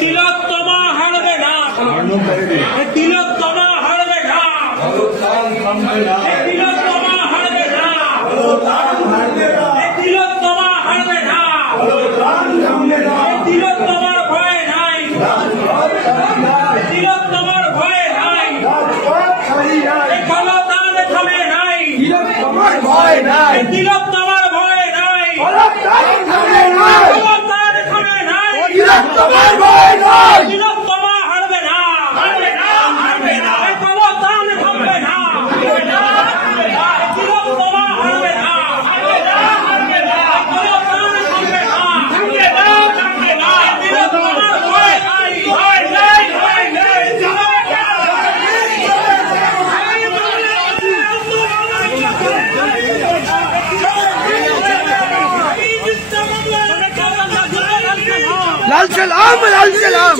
তিলোত্তমা হারবে না, তিলোত্তমা হারবে না, তিলোত্তমা হারবে না, তিলোত্তমা হারবে না, তিলোত্তমার ভয় নাই, তিলোত্তমার ভয় নাই, গলতান থামে নাই, তিলোত্তমার ভয় নাই, তিলোত্তমার ভয় নাই, গলতান থামে নাই, গলতান থামে নাই, তিলোত্তমার ভয় নাই, তিলোত্তমা হারবে না, হারবে না, হারবে না, গলতান থামবে না, হারবে না, হারবে না, তিলোত্তমা হারবে না, হারবে না, হারবে না, গলতান থামবে না, থামবে না, থামবে না, তিলোত্তমার ভয় নাই, ভয় নাই, ভয় নাই, লাল সালাম, লাল সালাম।